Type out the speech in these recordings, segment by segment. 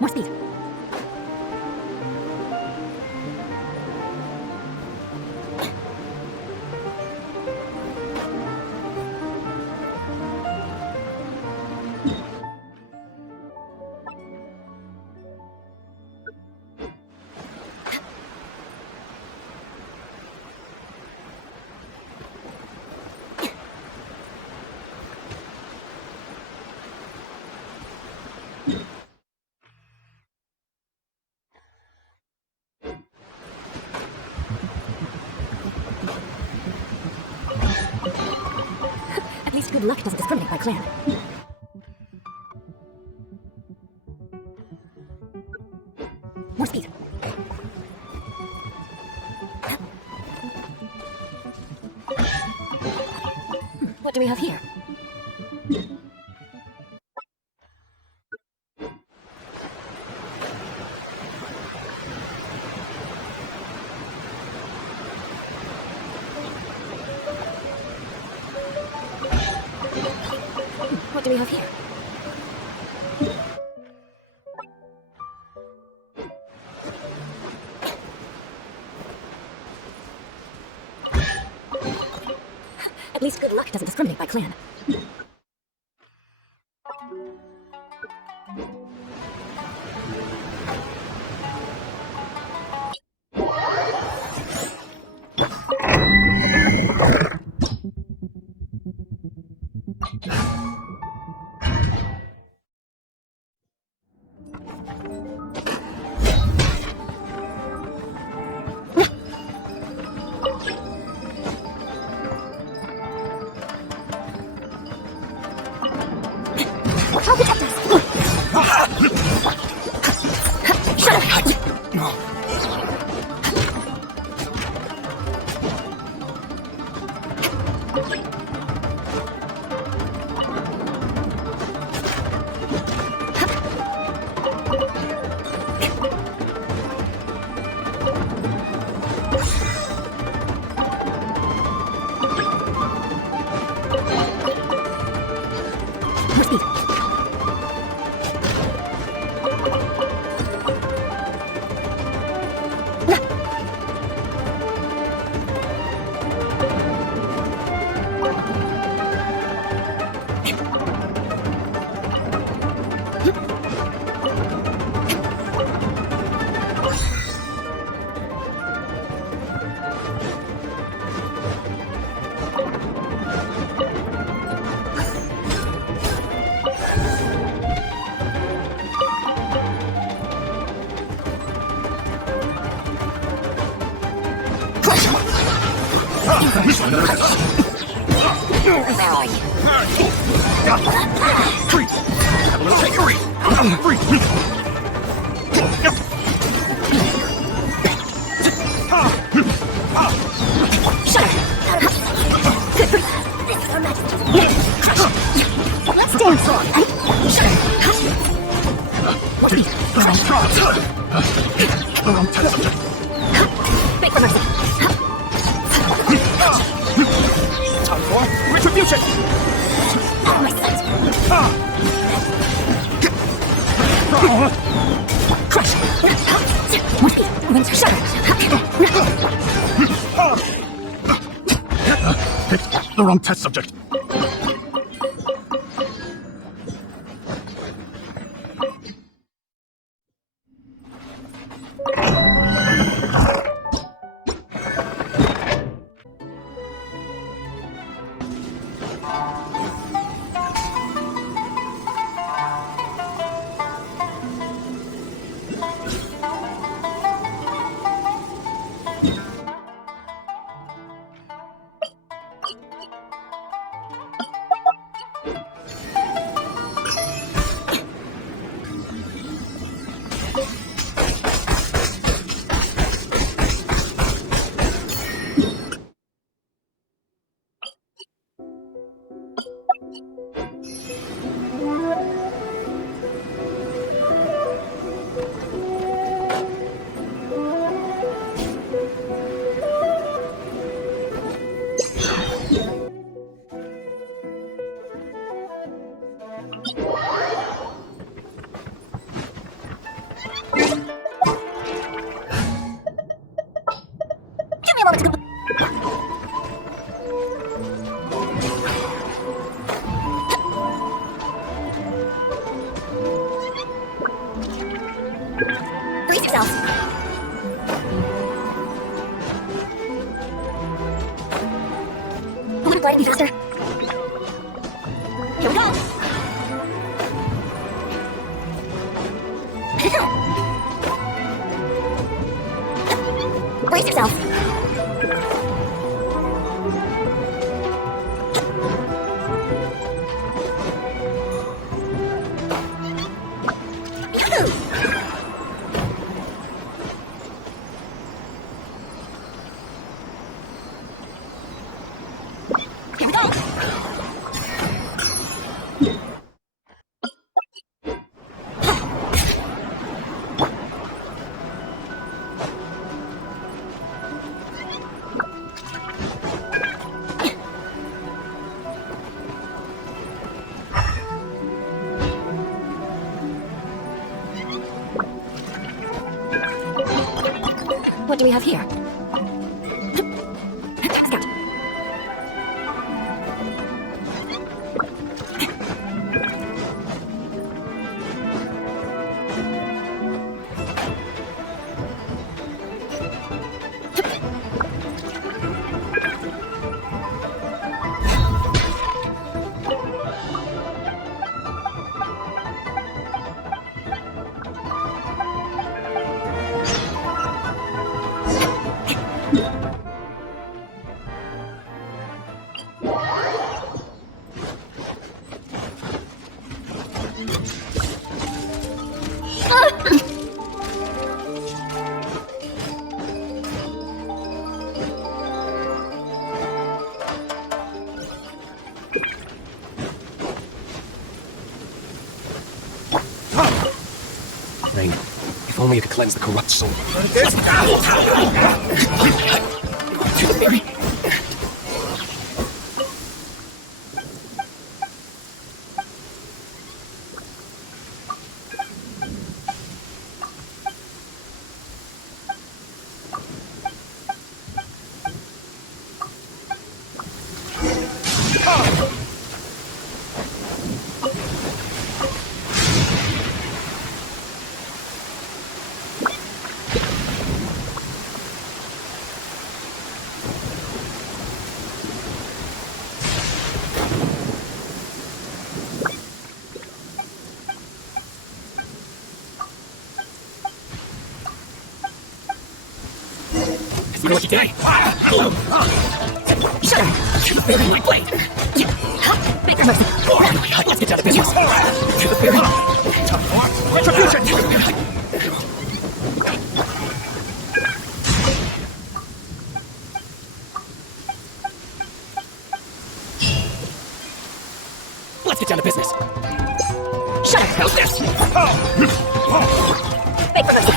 More speed. At least good luck doesn't discriminate by clan. More speed. What do we have here? What do we have here? At least good luck doesn't discriminate by clan. Where are you? Freeze! Have a little trickery! Freeze! Let's dance! What speed? Wait for mercy. Time for retribution! My sight. Crush! More speed. Winter shadow. Picked the wrong test subject. Try to be faster. Here we go. Here we go. Brace yourself. Yoo-hoo! Here we go. What do we have here? Scout. Rain, if only it could cleanse the corrupt soul. You know what you did? Shut up! Bury my blade! Make mercy! Let's get down to business. To the fairy. Retribution! Let's get down to business. Shut up! How's this? Make mercy!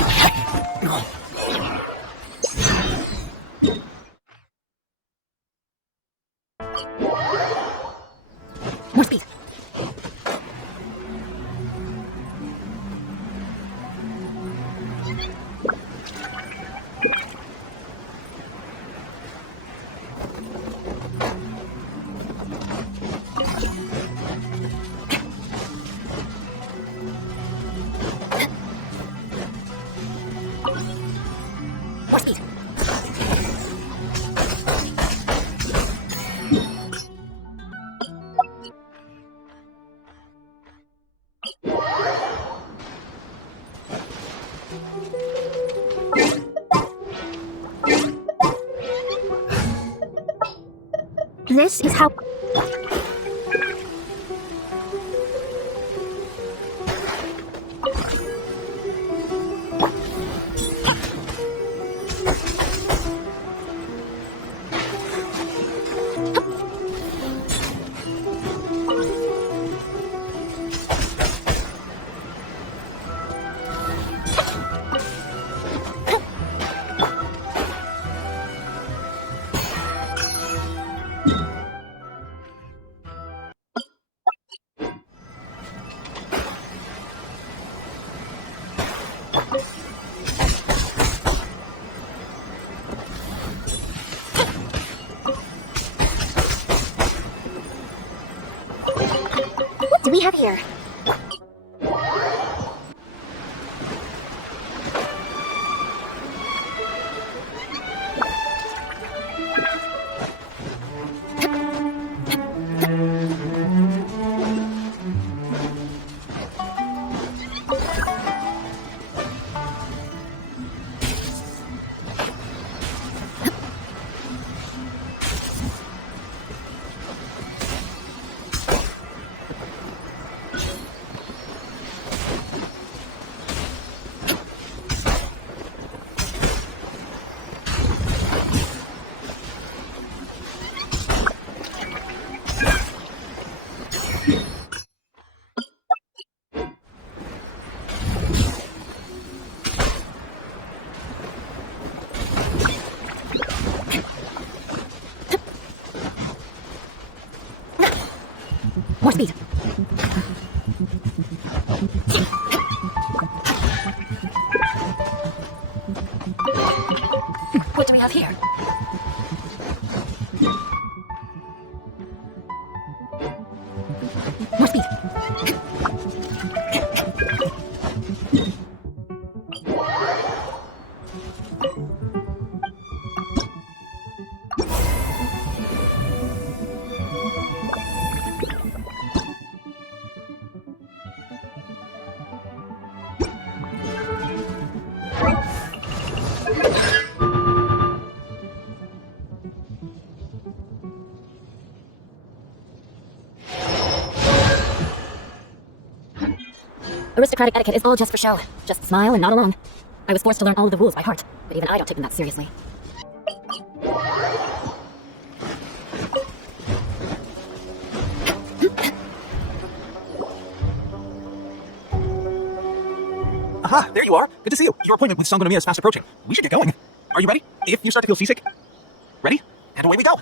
More speed! More speed! This is how... What do we have here? More speed. What do we have here? More speed. Aristocratic etiquette is all just for show. Just smile and nod along. I was forced to learn all of the rules by heart, but even I don't take them that seriously. Aha, there you are. Good to see you. Your appointment with Sangonomiya is fast approaching. We should get going. Are you ready? If you start to feel seasick. Ready? And away we go.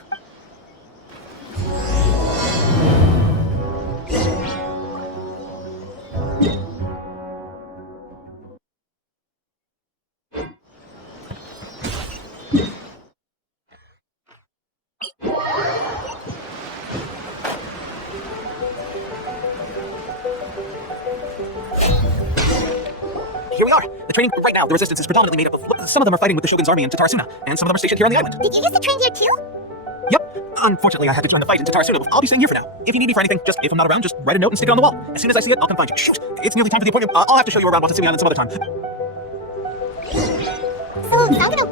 Here we are. The training right now, the resistance is predominantly made up of... Some of them are fighting with the Shogun's army in Tatarasuna, and some of them are stationed here on the island. Did you use the train here too? Yep. Unfortunately, I had to join the fight in Tatarasuna, but I'll be staying here for now. If you need me for anything, just if I'm not around, just write a note and stick it on the wall. As soon as I see it, I'll come find you. Shoot! It's nearly time for the appointment. I'll have to show you around Watatsumi Island some other time. So, I'm gonna...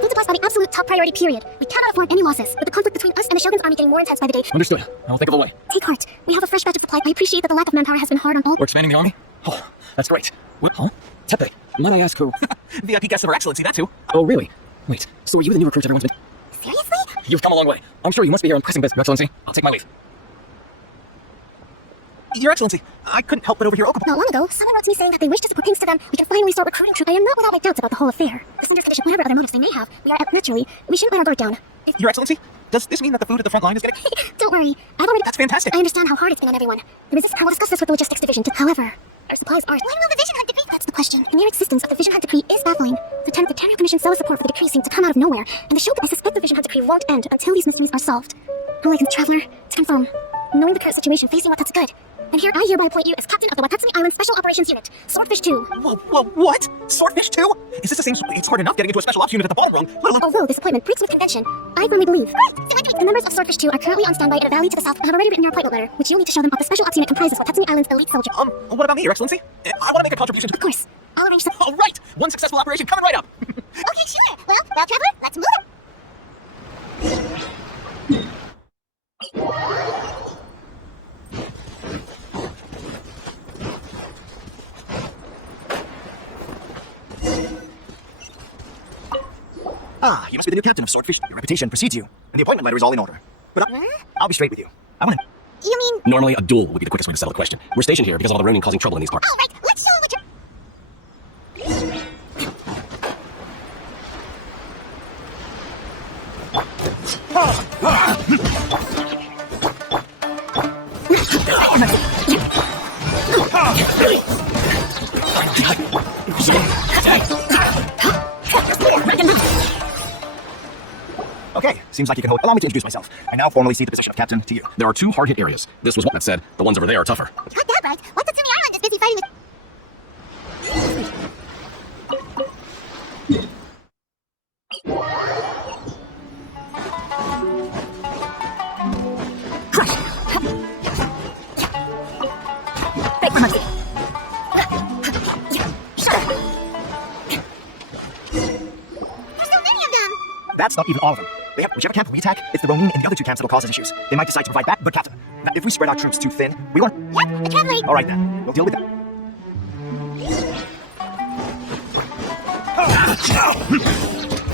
Food supplies are the absolute top priority, period. We cannot afford any losses, with the conflict between us and the Shogun's army getting more intense by the day. Understood. I'll think of a way. Take heart. We have a fresh batch of supply. I appreciate that the lack of manpower has been hard on all... We're expanding the army? Oh, that's great. What? Huh? Tepe. Might I ask who? VIP guest of Her Excellency, that too. Oh, really? Wait, so are you the new recruit everyone's been... Seriously? You've come a long way. I'm sure you must be here on pressing business, Your Excellency. I'll take my leave. Your Excellency, I couldn't help but overhear Okabe. Not long ago, someone wrote to me saying that they wish to support things to them. We can finally start recruiting troops. I am not without my doubts about the whole affair. This understanding, whatever other motives they may have, we are naturally. We shouldn't let our guard down. Your Excellency, does this mean that the food at the front line is getting... Don't worry. I've already... That's fantastic. I understand how hard it's been on everyone. The resistance... I will discuss this with the logistics division. However, our supplies are... When will the Vision Hunt decree... That's the question. The mere existence of the Vision Hunt decree is baffling. The Terra Commission's zealous support for the decree seemed to come out of nowhere, and the Shogun... I suspect the Vision Hunt decree won't end until these mysteries are solved. All I can, Traveler, to confirm. Knowing the current situation facing Watatsu good. And here I hereby appoint you as captain of the Watatsumi Island Special Operations Unit, Swordfish 2. Whoa, what? Swordfish 2? Is this the same... It's hard enough getting into a special ops unit at the bottom rung, let alone... Although this appointment breaks with convention, I firmly believe. The members of Swordfish 2 are currently on standby in a valley to the south and have already written your appointment letter, which you'll need to show them what the special ops unit comprises Watatsumi Island's elite soldiers. What about me, Your Excellency? I want to make a contribution to... Of course. I'll arrange some... All right! One successful operation coming right up! Okay, sure. Well, Traveler, let's move it. Ah, you must be the new captain of Swordfish. Your reputation precedes you, and the appointment letter is all in order. But I'll be straight with you. I want to... You mean... Normally, a duel would be the quickest way to settle the question. We're stationed here because of all the Ronin causing trouble in these parts. All right, let's show them what you're... Okay, seems like you can hold... Allow me to introduce myself. I now formally cede the position of captain to you. There are two hard-hit areas. This was one that said the ones over there are tougher. Got that right. Watatsumi Island is busy fighting with... Break for mercy. There's so many of them. That's not even all of them. They have whichever camp we attack, it's the Ronin and the other two camps that'll cause us issues. They might decide to provide that, but Captain, now, if we spread our troops too thin, we want... Yep, I translate. All right then, we'll deal with it.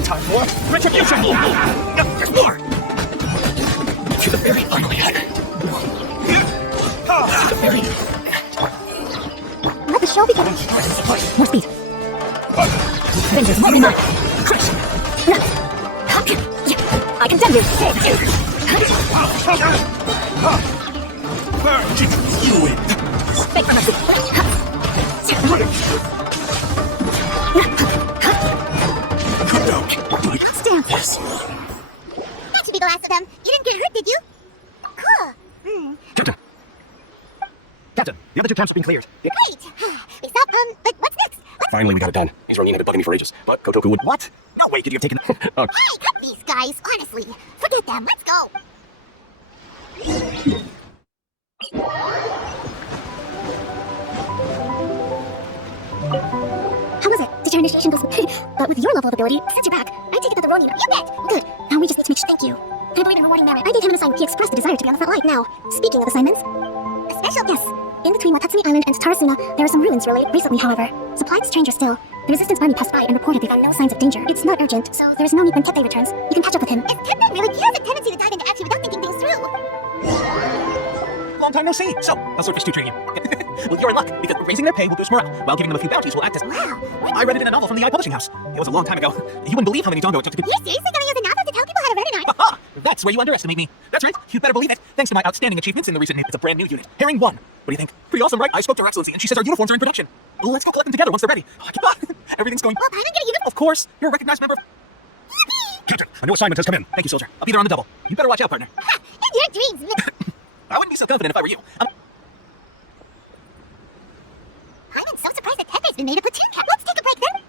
Time for retribution! There's more! To the very finally had it. To the very... Let the show begin. More speed. Avengers, moving on. Crush. I condemn you. Beg for mercy. Stamp. Yes. That should be the last of them. You didn't get hurt, did you? Cool. Captain, the other two camps have been cleared. Great. We stop. But what's next? Finally, we got it done. These Ronin had been bugging me for ages, but Kotoku would... What? No way could you have taken that. Oh, Hey, cut these guys. Honestly, forget them. Let's go. How was it? Did your initiation go smooth? But with your level of ability, since you're back, I take it that the Ronin... You bet! Good. Now we just need to make sure... Thank you. I believe in rewarding manner. I gave him an assignment. He expressed a desire to be on the front line. Now, speaking of assignments... A special... Yes. In between Watatsumi Island and Tarasuna, there are some ruins recently, however. Supplied stranger still. The resistance army passed by and reported they found no signs of danger. It's not urgent, so there is no need when Tepe returns. You can catch up with him. If Tepe really has a tendency to dive into action without thinking things through. Long time no see. So, how's Swordfish 2 treating you? Well, you're in luck, because raising their pay will boost morale, while giving them a few bounties will act as... Wow. I read it in a novel from the Publishing House. It was a long time ago. You wouldn't believe how many Dongo it took to... You're seriously gonna use a novel to tell people how to run an army? Aha! That's where you underestimate me. That's right. You'd better believe it. Thanks to my outstanding achievements in the recent... It's a brand new unit. Herring 1. What do you think? Pretty awesome, right? I spoke to Her Excellency, and she says our uniforms are in production. Let's go collect them together once they're ready. Everything's going... Well, I'm gonna get a uniform. Of course. You're a recognized member of... Captain, a new assignment has come in. Thank you, soldier. I'll be there on the double. You better watch out, partner. Ha! In your dreams. I wouldn't be so confident if I were you. I'm so surprised that Tepe's been made a platoon captain. Let's take a break then.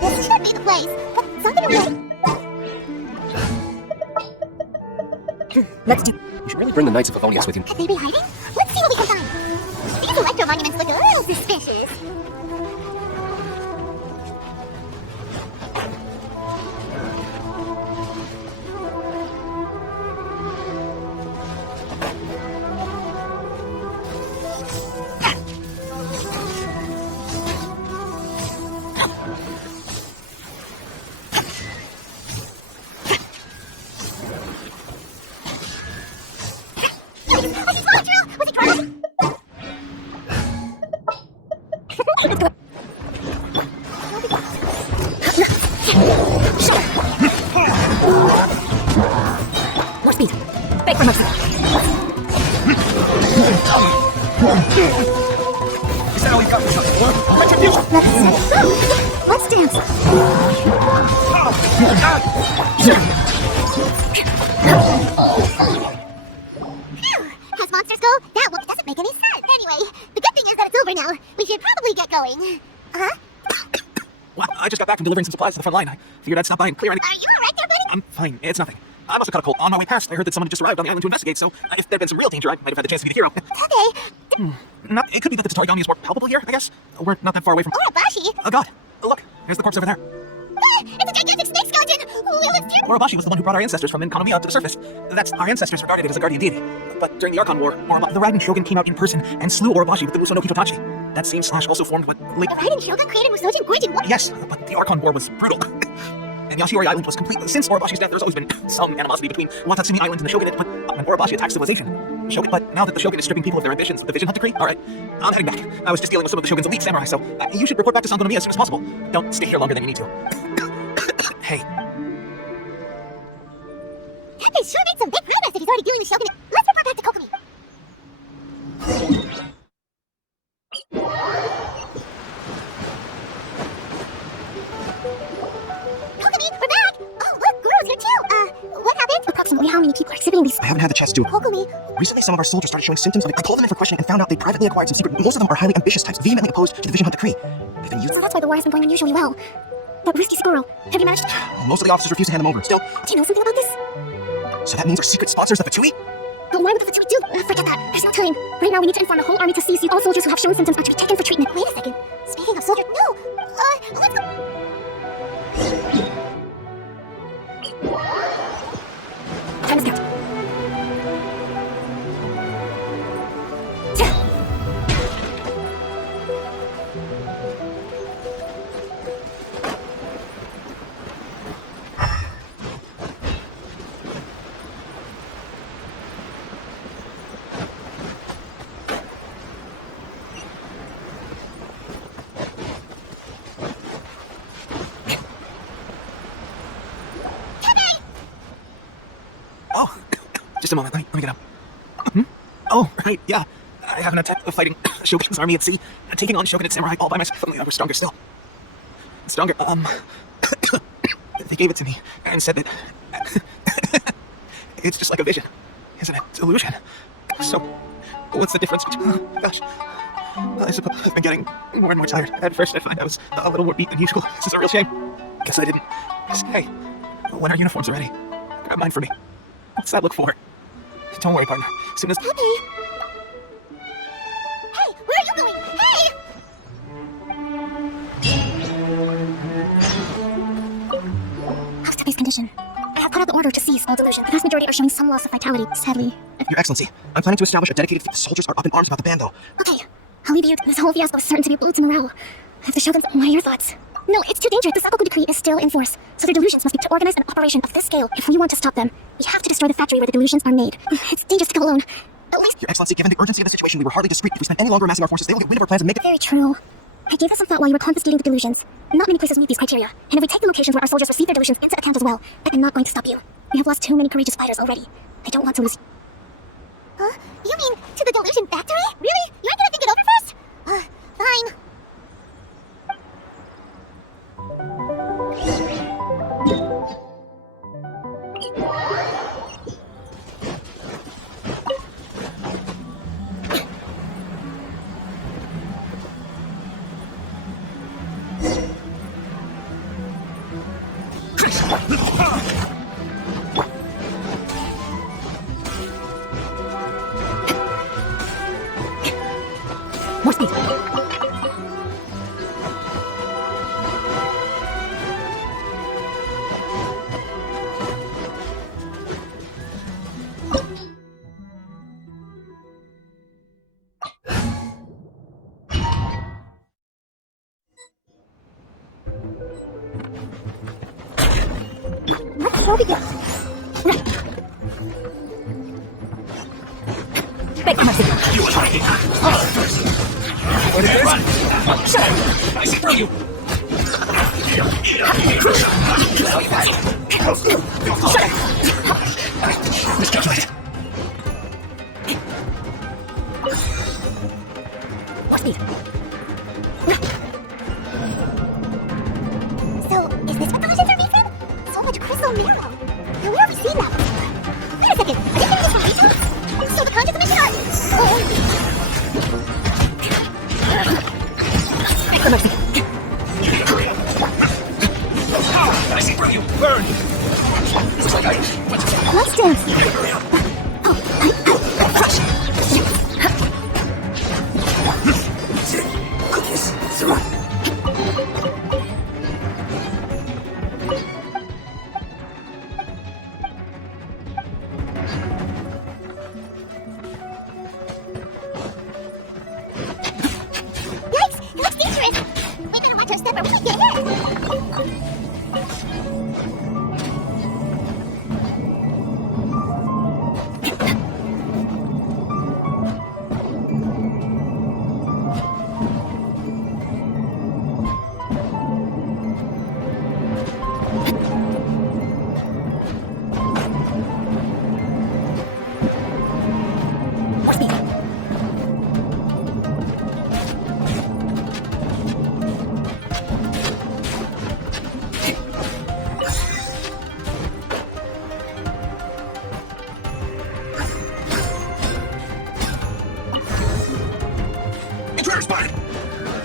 This should be the place, but something about... Let's do... you should really bring the Knights of Favonius with you. Could they be hiding? Let's see what we can find. These electro monuments look a little suspicious. More speed. Beg for mercy. Is that all you've got for something? Retribution! Let's dance. As monsters go, that one doesn't make any sense. Anyway, the good thing is that it's over now. We should probably get going. Huh? Well, I just got back from delivering some supplies to the front line. I figured I'd stop by and clear any... Are you alright there, Benny? I'm fine. It's nothing. I must have caught a cold on my way past. I heard that someone had just arrived on the island to investigate, so if there'd been some real danger, I might have had the chance to be the hero. Okay. It could be that the Toigami is more palpable here, I guess. We're not that far away from... Orobashi? Oh, God. Look, there's the corpse over there. It's a gigantic snake skeleton! Will it do? Orobashi was the one who brought our ancestors from Inkanomiya to the surface. That's our ancestors regarded it as a guardian deity. But during the Archon War, the Raiden Shogun came out in person and slew Orobashi with the Muso no Kitotachi. That same slash also formed what... The Raiden Shogun created Musojin Goijin War? Yes, but the Archon War was brutal. And Yashiori Island was complete. Since Orobashi's death, there's always been some animosity between Watatsumi Island and the Shogunate, but when Orobashi attacked civilization. But now that the Shogun is stripping people of their ambitions with the Vision Hunt Decree, alright, I'm heading back. I was just dealing with some of the Shogun's elite samurai, so you should report back to Sangonomiya as soon as possible. Don't stay here longer than you need to. Hey. Tepe sure made some big progress if he's already dealing with Shogunate. Let's report back to Kokomi. Kokomi, we're back! Oh, look, Guru's here too. What happened? Approximately how many people are exhibiting these... I haven't had the chance to. Kokomi, Recently, some of our soldiers started showing symptoms of it. I called them in for questioning and found out they privately acquired some secret. Most of them are highly ambitious types, vehemently opposed to the Vision Hunt Decree. They've been used. so that's why the war has been going unusually well. That risky squirrel. Have you managed to... Most of the officers refuse to hand them over. Still, Do you know something about this? so that means our secret sponsors, the Fatui? But why would the Fatui do? Forget that. There's no time. Right now, we need to inform the whole army to seize you. All soldiers who have shown symptoms are to be taken for treatment. Wait a second. Speaking of soldiers... No! Let's go... Just a moment, let me get up. Hmm? Oh, right, yeah. I have an attack of fighting Shogun's army at sea, taking on Shogun and Samurai all by myself. Only I was stronger still. Stronger, they gave it to me and said that it's just like a vision, isn't it? It's illusion. So, what's the difference? Gosh, I suppose I've been getting more and more tired. At first I find I was a little more beat than usual. This is a real shame. Guess I didn't. Hey, when our uniforms are ready, grab mine for me. What's that look for? Don't worry, partner. As soon as... Puppy! Hey, where are you going? Hey! How's today's condition? I have put out the order to cease all delusion. The vast majority are showing some loss of vitality, sadly. Your Excellency, I'm planning to establish a dedicated fleet. The soldiers are up in arms about the ban, though. Okay, I'll leave you. This whole fiasco is certain to be a blow to morale. If the Shogun's... What are your thoughts? No, it's too dangerous. The Seppuku decree is still in force. So their delusions must be to organize an operation of this scale. If we want to stop them, we have to destroy the factory where the delusions are made. It's dangerous to go alone. At least... Your Excellency, given the urgency of the situation, we were hardly discreet. If we spend any longer amassing our forces, they will get wind of our plans and make it... Very true. I gave this some thought while you were confiscating the delusions. Not many places meet these criteria. And if we take the locations where our soldiers receive their delusions into account as well, I am not going to stop you. We have lost too many courageous fighters already. I don't want to lose... Huh? You mean to the delusion factory? Really? You aren't gonna think it over first? Fine. More speed. Let's show begin. Right. Becken. You are trying. What is this? Shut up! I see through you! Shut up! Miscalculated. More speed. So, is this what the legends are made from? So much crystal mineral. Now, where have we seen that before? Wait a second, are they getting this from retail? So the content mission art... I see through you! Burn! Looks like Let's dance! Yikes! It looks dangerous! We better watch our step or we might get hit! More speed! Intruder spotted!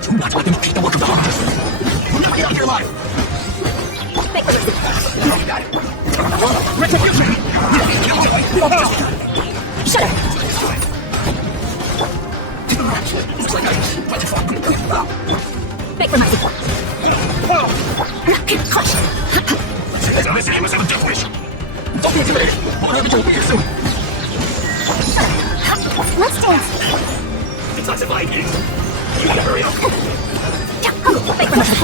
Do not let them take the work of the hunters! We're not get out of here alive! You got it! Retribution! Shut up! Looks like I went too far. Beg for mercy! Crush! This name is a death wish! Don't be intimidated! I'll have it over here soon! Let's dance! Detoxify it! You gotta hurry up! Beg for mercy!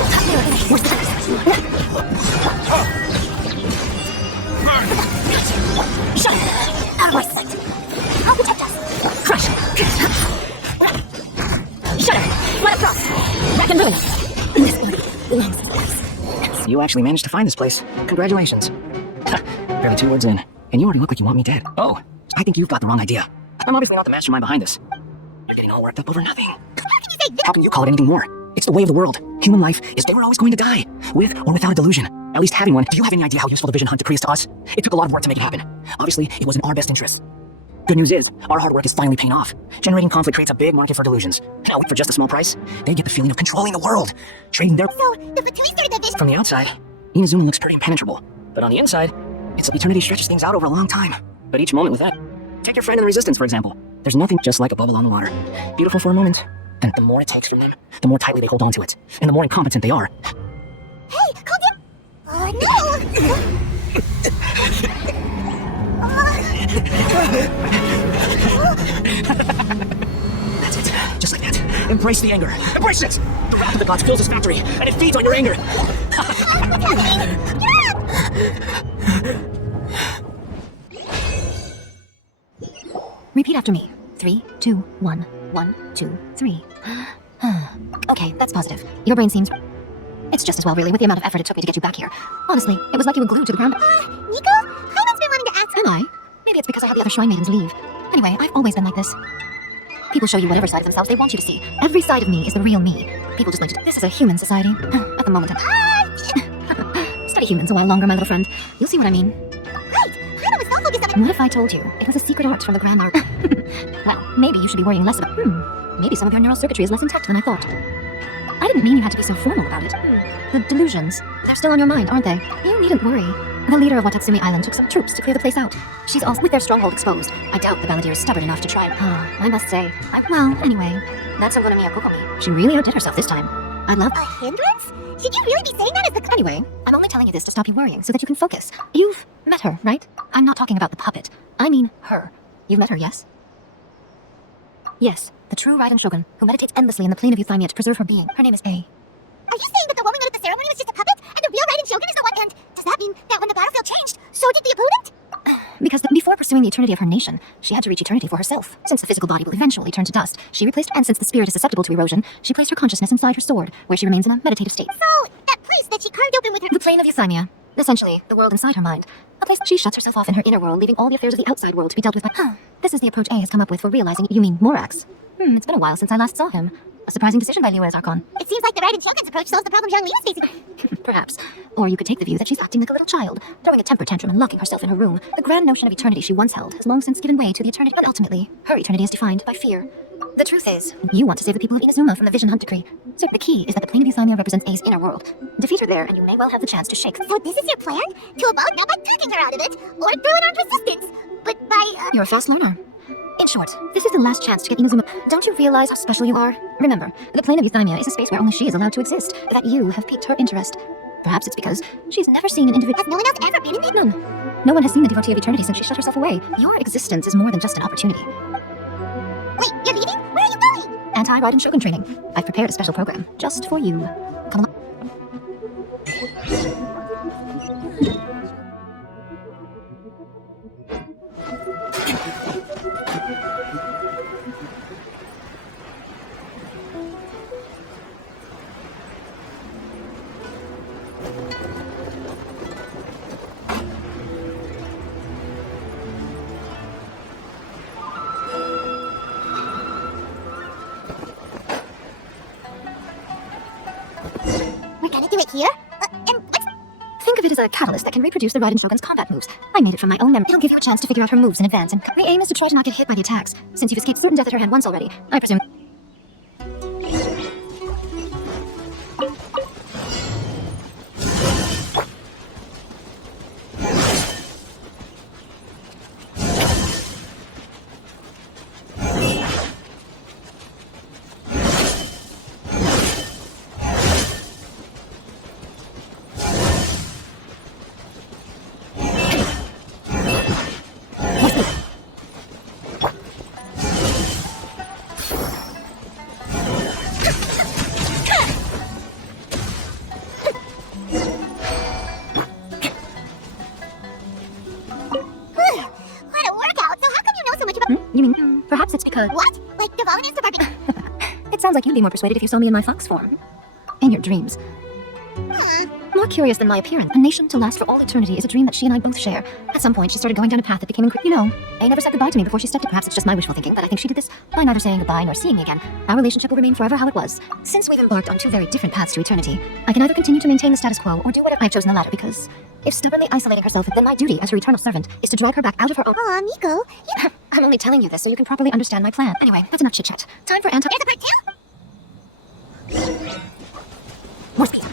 Where's the... Shut up! Out of my sight! I'll protect us! Crush! Shut up! Let us cross! Back and ruin us! This bloody ends this place. You actually managed to find this place. Congratulations. Barely 2 words in, and you already look like you want me dead. Oh, I think you've got the wrong idea. I'm obviously not the mastermind behind this. You're getting all worked up over nothing. How can you say this? How can you call it anything more? It's the way of the world. Human life is they were always going to die, with or without a delusion. At least having one. Do you have any idea how useful the vision hunt decree is to us? It took a lot of work to make it happen. Obviously, it was in our best interest. Good news is, our hard work is finally paying off. Generating conflict creates a big market for delusions. Now, for just a small price, they get the feeling of controlling the world. Trading their... So, the Fatui started the vision. From the outside, Inazuma looks pretty impenetrable. But on the inside, it's eternity stretches things out over a long time. But each moment with that... Take your friend in the Resistance, for example. There's nothing just like a bubble on the water. Beautiful for a moment. And the more it takes from them, the more tightly they hold on to it. And the more incompetent they are. Hey, calm down. Oh, no! That's it. Just like that. Embrace the anger. Embrace it! The wrath of the gods fills this factory, and it feeds on your anger. What's happening? Repeat after me. 3, 2, 1. 1, 2, 3. Okay, that's positive. Your brain seems... It's just as well, really, with the amount of effort it took me to get you back here. Honestly, it was like you were glued to the ground. Nico? Hyman's been wanting to ask... Am I? Maybe it's because I had the other Shrine Maidens leave. Anyway, I've always been like this. People show you whatever side of themselves they want you to see. Every side of me is the real me. People just like to... This is a human society. At the moment, Study humans a while longer, my little friend. You'll see what I mean. Right! Hyman was not focused on... What if I told you it was a secret art from the Grandma? Well, maybe you should be worrying less about... Maybe some of your neural circuitry is less intact than I thought. I didn't mean you had to be so formal about it. The delusions, they're still on your mind, aren't they? You needn't worry. The leader of Watatsumi Island took some troops to clear the place out. She's also with their stronghold exposed. I doubt the Balladeer is stubborn enough to try. I must say, well, anyway, that's Sangonomiya Kokomi. She really outdid herself this time. I'd love... A hindrance? Should you really be saying that as the... Anyway, I'm only telling you this to stop you worrying so that you can focus. You've met her, right? I'm not talking about the puppet. I mean her. You've met her, yes? Yes, the true Raiden Shogun, who meditates endlessly in the plane of Euthymia to preserve her being. Her name is A. Are you saying that the one we met at the ceremony was just a puppet, and the real Raiden Shogun is the one? And does that mean that when the battlefield changed, so did the opponent? Because before pursuing the eternity of her nation, she had to reach eternity for herself. Since the physical body will eventually turn to dust, and since the spirit is susceptible to erosion, she placed her consciousness inside her sword, where she remains in a meditative state. So, that place that she carved open with her... The plane of Euthymia. Essentially, the world inside her mind. A place she shuts herself off in her inner world, leaving all the affairs of the outside world to be dealt with by... This is the approach A has come up with for realizing... You mean Morax? It's been a while since I last saw him. A surprising decision by Liu Archon. It seems like the Raiden Shogun's approach solves the problems young Lena's facing. Perhaps. Or you could take the view that she's acting like a little child, throwing a temper tantrum and locking herself in her room. The grand notion of eternity she once held has long since given way to the eternity, but ultimately, her eternity is defined by fear. The truth is, you want to save the people of Inazuma from the vision hunt decree. So the key is that the plane of Euthymia represents A's inner world. Defeat her there, and you may well have the chance to shake. So this is your plan? To evolve not by kicking her out of it, or through an armed resistance, but by... You're a fast learner. In short, this is the last chance to get Inazuma. Don't you realize how special you are? Remember, the plane of Euthymia is a space where only she is allowed to exist, that you have piqued her interest. Perhaps it's because she's never seen an individual... Has no one else ever been in it? None. No one has seen the devotee of eternity since she shut herself away. Your existence is more than just an opportunity. Wait, you're leaving? Where are you going? Anti-Raiden Shogun training. I've prepared a special program just for you. Come along. Here? Think of it as a catalyst that can reproduce the Raiden Shogun's combat moves. I made it from my own memory. It'll give you a chance to figure out her moves in advance, and the aim is to try to not get hit by the attacks. Since you've escaped certain death at her hand once already, I presume... Perhaps it's because... What? Like the volunteers to barbecue? It sounds like you'd be more persuaded if you saw me in my fox form. In your dreams. More curious than my appearance, a nation to last for all eternity is a dream that she and I both share. At some point, she started going down a path that became you know, A never said goodbye to me before she stepped in. Perhaps it's just my wishful thinking, but I think she did this by neither saying goodbye nor seeing me again. Our relationship will remain forever how it was. Since we've embarked on two very different paths to eternity, I can either continue to maintain the status quo or do whatever. I've chosen the latter because if stubbornly isolating herself, then my duty as her eternal servant is to drag her back out of her own. Aw, Miko, I'm only telling you this so you can properly understand my plan. Anyway, that's enough chit-chat. Time for anti- There's a part two? More speed.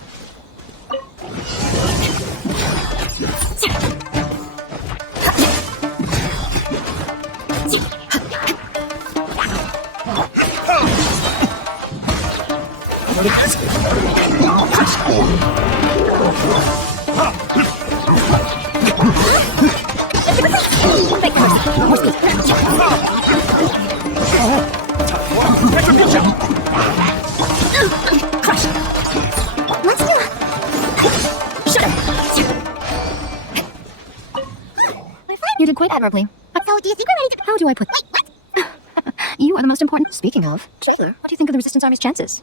More speed. Crush. Let's do it. Shudder. You did quite admirably. So, do you think we're ready to... How do I put... Wait, what? You are the most important. Speaking of, Trailer, what do you think of the Resistance Army's chances?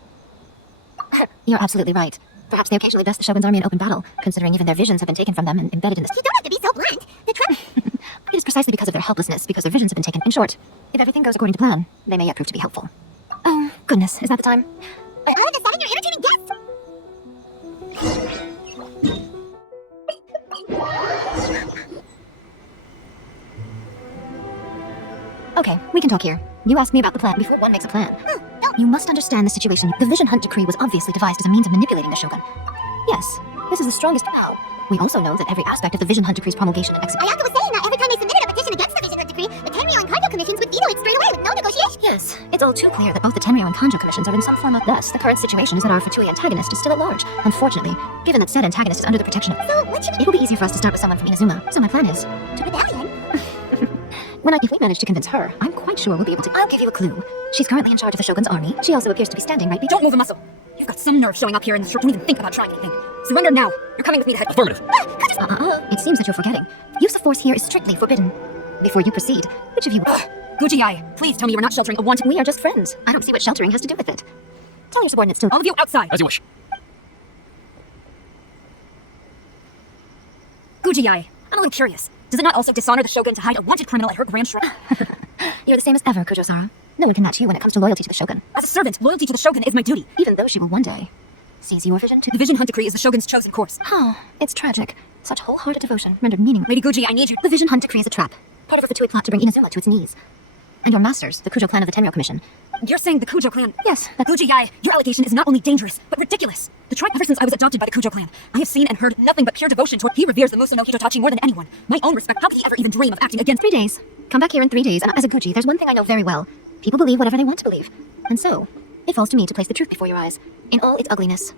You're absolutely right. Perhaps they occasionally best the Shogun's army in open battle, considering even their visions have been taken from them and embedded in this. You don't have to be so blunt. The trouble... It is precisely because of their helplessness, because their visions have been taken. In short, if everything goes according to plan, they may yet prove to be helpful. Oh, goodness, is that the time? All of a sudden, you're entertaining guests. Okay, we can talk here. You asked me about the plan before one makes a plan. You must understand the situation. The Vision Hunt Decree was obviously devised as a means of manipulating the Shogun. Yes, this is the strongest now. We also know that every aspect of the Vision Hunt Decree's promulgation and execution. Ayaka was saying that every time they submitted a petition against the Vision Hunt Decree, the Tenryou and Kanjo commissions would veto it straight away with no negotiation. Yes, it's all too clear that both the Tenryou and Kanjo commissions are in some form of thus. The current situation is that our Fatui antagonist is still at large. Unfortunately, given that said antagonist is under the protection of... So, what should we It will be easier for us to start with someone from Inazuma. So my plan is... do? Rebellion? If we manage to convince her, I'm quite sure we'll be able to... I'll give you a clue. She's currently in charge of the Shogun's army. She also appears to be standing right... Don't move a muscle. You've got some nerve showing up here in this short. Don't even think about trying anything. Surrender now. You're coming with me to head. Affirmative. It seems that you're forgetting. Use of force here is strictly forbidden. Before you proceed, which of you... Guji-ai, please tell me you are not sheltering a wanted... We are just friends. I don't see what sheltering has to do with it. Tell your subordinates to... All of you outside. As you wish. Guji-ai, I'm a little curious. Does it not also dishonor the Shogun to hide a wanted criminal at her grand shrine? You're the same as ever, Kujo-Sara. No one can match you when it comes to loyalty to the Shogun. As a servant, loyalty to the Shogun is my duty. Even though she will one day seize your vision too. The Vision Hunt Decree is the Shogun's chosen course. Oh, it's tragic. Such wholehearted devotion rendered meaningless. Lady Guji, I need you. The Vision Hunt Decree is a trap. Part of a Fatui plot to bring Inazuma to its knees. And your masters, the Kujo clan of the Tenryou Commission. You're saying the Kujo clan? Yes, Guji-ai, your allegation is not only dangerous, but ridiculous. Ever since I was adopted by the Kujo clan, I have seen and heard nothing but pure devotion toward... He reveres the Musu no Hitotachi more than anyone. My own respect. How could he ever even dream of acting against... 3 days. Come back here in 3 days, and as a Guji, there's one thing I know very well. People believe whatever they want to believe. And so, it falls to me to place the truth before your eyes, in all its ugliness.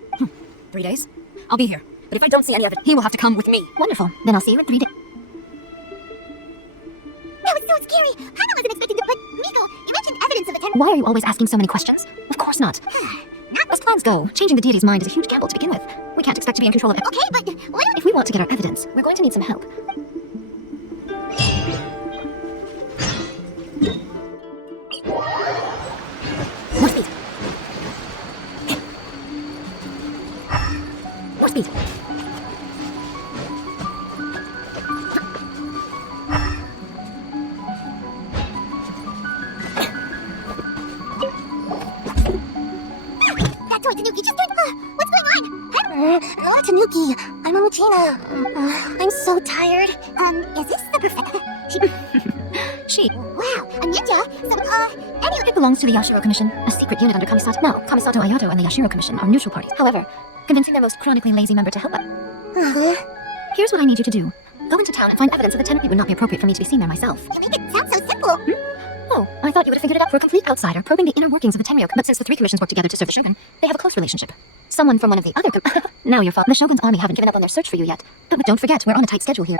3 days? I'll be here. But if I don't see any of it, he will have to come with me. Wonderful. Then I'll see you in 3 days. That was so scary. Hana wasn't expecting to... But, Miko, you mentioned evidence of the Why are you always asking so many questions? Of course not. As plans go, changing the deity's mind is a huge gamble to begin with. We can't expect to be in control of it. Okay, but what If we want to get our evidence, we're going to need some help. More speed. More speed. That toy Tanuki just turned... what's going on? Not Tanuki. I'm Amuchina. I'm so tired. Is this the perfect... She. Wow, a ninja? So, It belongs to the Yashiro Commission, a secret unit under Kamisato. Now, Kamisato Ayato and the Yashiro Commission are neutral parties. However, convincing their most chronically lazy member to help us. Here's what I need you to do. Go into town and find evidence of the tenant. It would not be appropriate for me to be seen there myself. You make it sound so simple. Oh, I thought you would have figured it out. For a complete outsider, probing the inner workings of the Tenryou. But since the 3 commissions work together to serve the Shogun, they have a close relationship. Someone from one of the other Now you're fault. The Shogun's army haven't given up on their search for you yet. But don't forget, we're on a tight schedule here.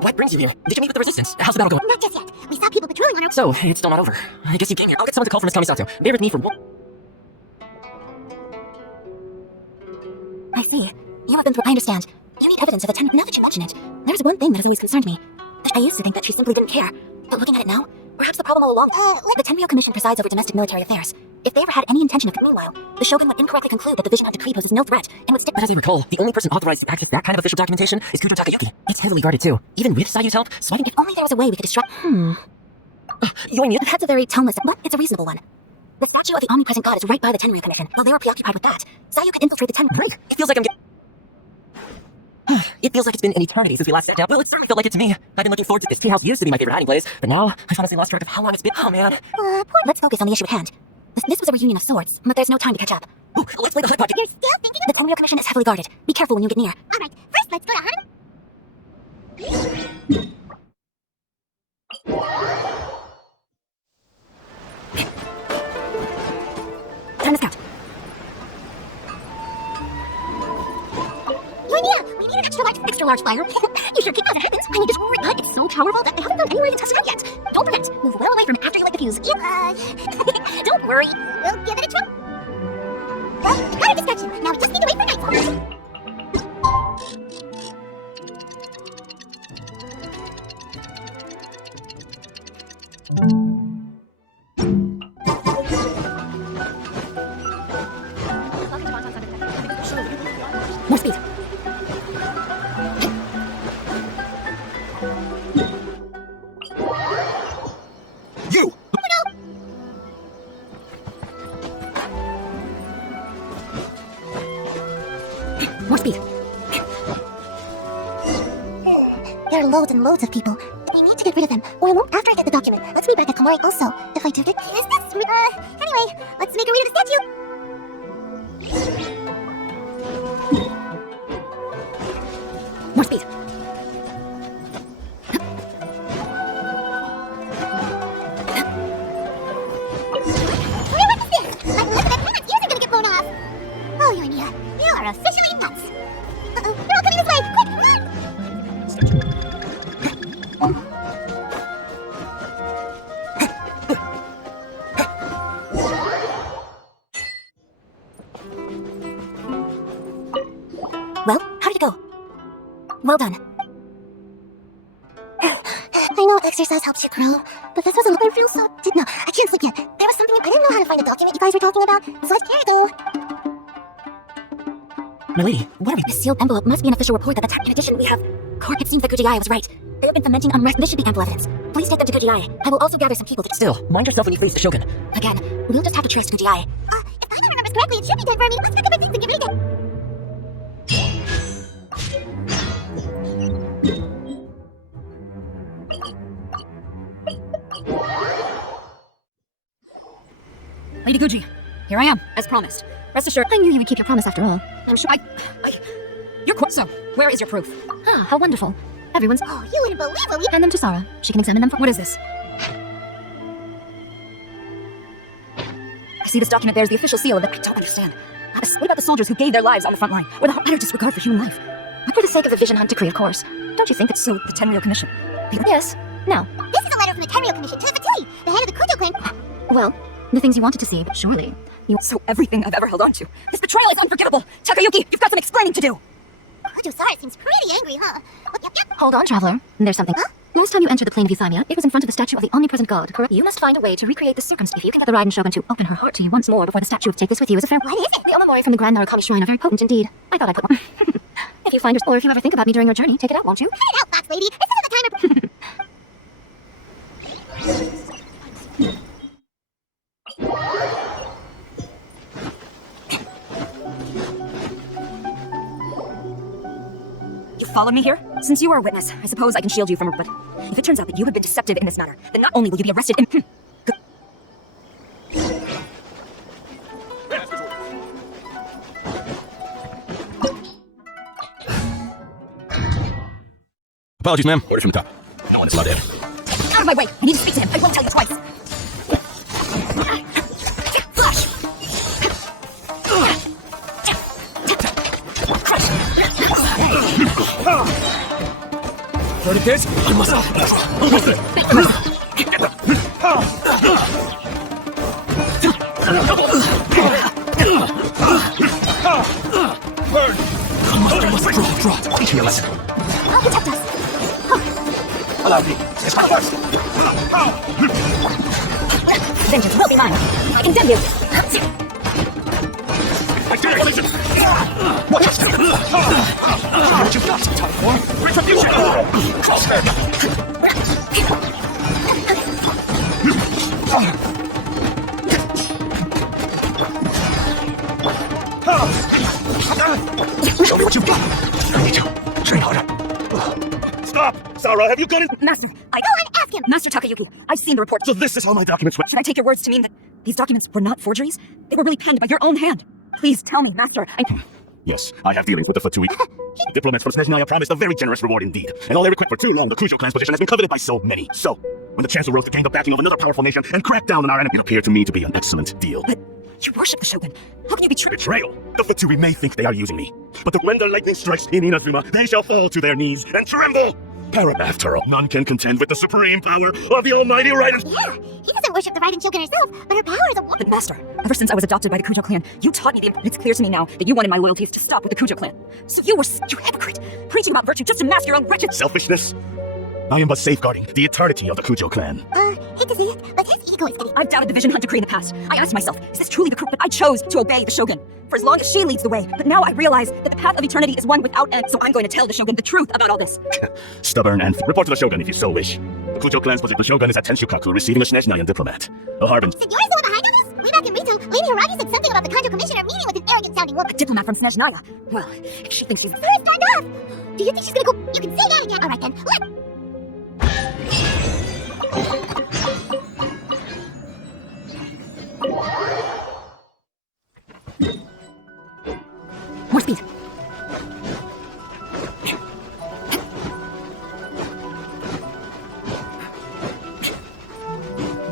What brings you here? Did you meet with the resistance? How's the battle going? Not just yet. We saw people patrolling on our... So, it's still not over. I guess you came here. I'll get someone to call for Miss Kamisato. Bear with me for one... I see. You have been through... I understand. You need evidence of a ten. Now that you mention it, there's one thing that has always concerned me. I used to think that she simply didn't care. But looking at it now, perhaps the problem all along. The Tenryou Commission presides over domestic military affairs. If they ever had any intention of... Meanwhile, the Shogun would incorrectly conclude that the Vision Hunt Decree poses no threat and would stick... But as I recall, the only person authorized to access that kind of official documentation is Kujo Takayuki. It's heavily guarded too. Even with Sayu's help, swiping... If only there was a way we could distract... That's a very toneless, but it's a reasonable one. The statue of the omnipresent god is right by the Tenryou Commission. While they were preoccupied with that, Sayu could infiltrate the Tenryou. It feels like I'm getting... It feels like it's been an eternity since we last sat down. Well, it certainly felt like it to me. I've been looking forward to this. Treehouse used to be my favorite hiding place, but now I've honestly lost track of how long it's been. Oh, man. Let's focus on the issue at hand. This was a reunion of sorts, but there's no time to catch up. Oh, let's play the flip podcast. You're still thinking The Tenryou Commission is heavily guarded. Be careful when you get near. Alright, first let's go to Harrenhaus. Time to scout. Idea! We need an extra large fire. You sure kick those heavens. I need this but it's so powerful that I haven't gone anywhere even tested it yet. Don't forget, move well away from after you light the fuse. Don't worry. We'll give it a try. Well, we got a distraction. Now we just need to wait for nightfall. More speed. You! More speed. There are loads and loads of people. We need to get rid of them, or I won't after I get the document. Let's meet back at Komori also. If I do get... Is this... anyway, let's make a read of the statue. More speed. Oh, you India. You are officially nuts. Uh-oh, they're all coming this way. Quick, run! Well, how did it go? Well done. I know exercise helps you grow, but this wasn't looking real, so... No, I can't sleep yet. There was something... I didn't know how to find the document you guys were talking about, so I can't go. My lady, what are we... This sealed envelope must be an official report that the In addition, we have... It seems that Kujiai was right. They have been fomenting unrest. This should be ample evidence. Please take them to Kujiai. I will also gather some people to... Still, mind yourself when you face the Shogun. Again, we'll just have to trace Kujiai. If I remember correctly, it should be time for me to let's pick up my things and get ready to... Lady Guji, here I am, as promised. Rest assured, I knew you would keep your promise after all. I'm sure you're so, where is your proof? Ah, how wonderful. Everyone's... Oh, you wouldn't believe what we... Hand them to Sarah. She can examine them for... What is this? I see this document bears the official seal of it. I don't understand. What about the soldiers who gave their lives on the front line, or the utter disregard for human life? For the sake of the Vision Hunt Decree, of course. Don't you think that's... So, the Tenryou Commission. Yes. No. This is a letter from the Tenryou Commission to the Fatui, the head of the Kujo clan. Well, the things you wanted to see, but surely... So everything I've ever held on to. This betrayal is unforgettable! Takayuki, you've got some explaining to do! Kujo-sara seems pretty angry, huh? Yep. Hold on, traveler. There's something. Huh? Last time you entered the plane of Euthymia, it was in front of the statue of the omnipresent god, correct? You must find a way to recreate the circumstance. If you can get the Raiden Shogun to open her heart to you once more before the statue of take this with you as a fair... What is it? The Omamori from the Grand Narukami Shrine are very potent indeed. I thought I'd put one. If you find her, or if you ever think about me during your journey, take it out, won't you? Cut it out, Fox Lady. It's another time You followed me here? Since you are a witness, I suppose I can shield you from her, but if it turns out that you have been deceptive in this matter, then not only will you be arrested and... Apologies, ma'am. Order from the top. No one is allowed in. Out of my way! I need to speak to him! I won't tell you twice! Flash! Third case? I must. Burn! Draw. Teach me a lesson. I'll protect us. Allow me. It's my first. Vengeance will be mine. I condemn you. I dare you! Watch us. What you got? Time for Retribution! Crosshead! Show me what you've got. I need to train harder. Stop! Sarah, have you got it? Master, Go and ask him. Master Takayuki, I've seen the report. So this is how my documents went. Should I take your words to mean that these documents were not forgeries? They were really penned by your own hand. Please tell me, Master. Yes, I have dealings with the Fatui. The diplomats from Snezhnaya promised a very generous reward indeed. And all they request for too long, the Kujo clan's position has been coveted by so many. So, when the Chancellor rose to gain the backing of another powerful nation and crack down on our enemy, it appeared to me to be an excellent deal. But you worship the Shogun. How can you betray? Betrayal! The Fatui may think they are using me, but when the lightning strikes in Inazuma, they shall fall to their knees and tremble! After all, none can contend with the supreme power of the almighty Raiden. Yeah, he doesn't worship the Raiden Shogun herself, but her power is a But Master, ever since I was adopted by the Kujo clan, you taught me it's clear to me now that you wanted my loyalties to stop with the Kujo clan. So you hypocrite, preaching about virtue just to mask your own wretched Selfishness? I am but safeguarding the eternity of the Kujo clan. hate to see it, but his ego is getting... I've doubted the Vision Hunt decree in the past. I asked myself, is this truly the truth that I chose to obey the Shogun? For as long as she leads the way, but now I realize that the path of eternity is one without end, so I'm going to tell the Shogun the truth about all this. Stubborn and report to the Shogun if you so wish. The Kujo clan's position, the Shogun is at Tenshukaku receiving a Snezhnayan diplomat. A harbinger. Senor is the one behind all this? Way back in Rito, Lady Haragi said something about the Kanjo Commissioner meeting with an arrogant-sounding woman. A diplomat from Snezhnaya. Well, if she thinks she's... First, stand off! Do you think she's gonna go... You can say that again. Alright then, More speed.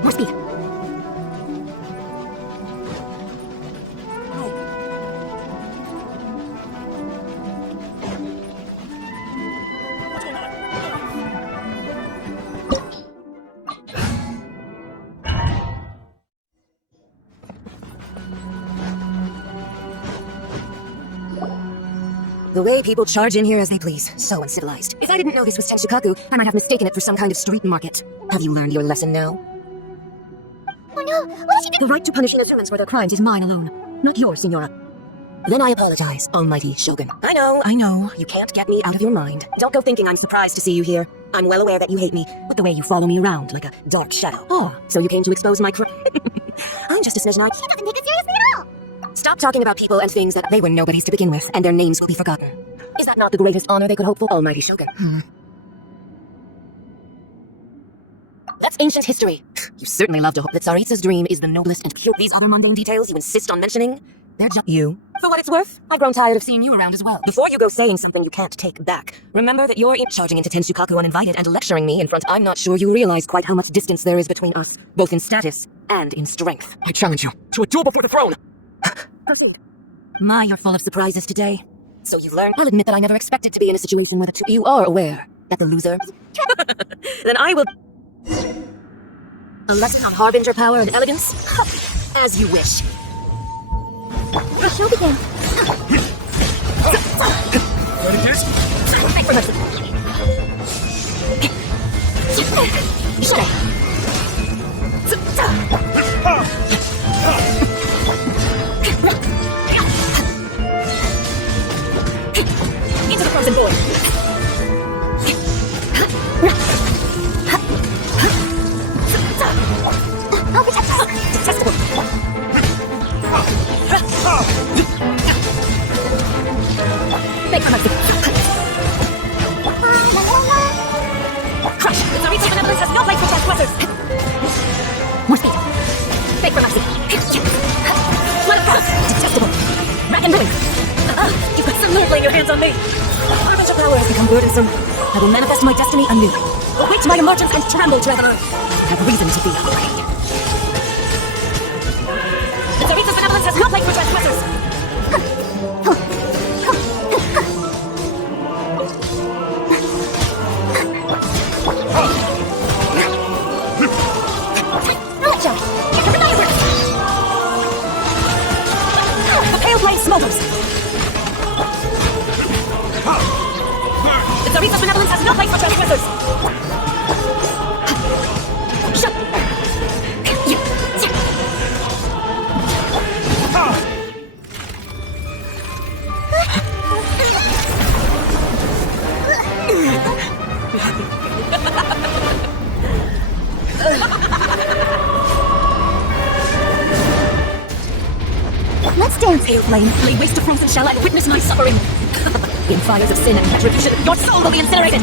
More speed. The way people charge in here as they please. So uncivilized. If I didn't know this was Tenshukaku, I might have mistaken it for some kind of street market. Have you learned your lesson now? Oh no, what did she do? The right to punish Inazumans for their crimes is mine alone, not yours, Signora. Then I apologize, almighty Shogun. I know, you can't get me out of your mind. Don't go thinking I'm surprised to see you here. I'm well aware that you hate me, with the way you follow me around like a dark shadow. Oh, so you came to expose my I'm just a Snezhnaya. She doesn't take it seriously at all. Stop talking about people and things that they were nobodies to begin with, and their names will be forgotten. Is that not the greatest honor they could hope for, almighty Shogun? That's ancient history. You certainly love to hope that Tsaritsa's dream is the noblest and pure. These other mundane details you insist on mentioning, they're just you. For what it's worth, I've grown tired of seeing you around as well. Before you go saying something you can't take back, remember that you're charging into Tenshukaku uninvited and lecturing me in front. I'm not sure you realize quite how much distance there is between us, both in status and in strength. I challenge you to a duel before the throne. Proceed. My, you're full of surprises today. So you've learned. I'll admit that I never expected to be in a situation where the two... You are aware that the loser... Then I will... A lesson on harbinger power and elegance? As you wish. The show begins. Ready, kids? Make for mercy. Into the frozen void. I'll protect us. Detestable. Make for mercy. Crush! The Tsaritsa benevolence has no place for transgressors! More speed. Make for mercy. Let it go! Detestable. Rack and ruin. You've got some nerve laying your hands on me. Harbinger power has become burdensome. I will manifest my destiny anew. Await my emergence and tremble, Dragon Earth. Have reason to be afraid. The Tsaritsa's benevolence has no place for transgressors. The pale flame smolders. Such benevolence has no place for transgressors! Let's dance. Pale flame, lay waste to frozen shell and witness my suffering. In fires of sin and retribution, your soul will be incinerated.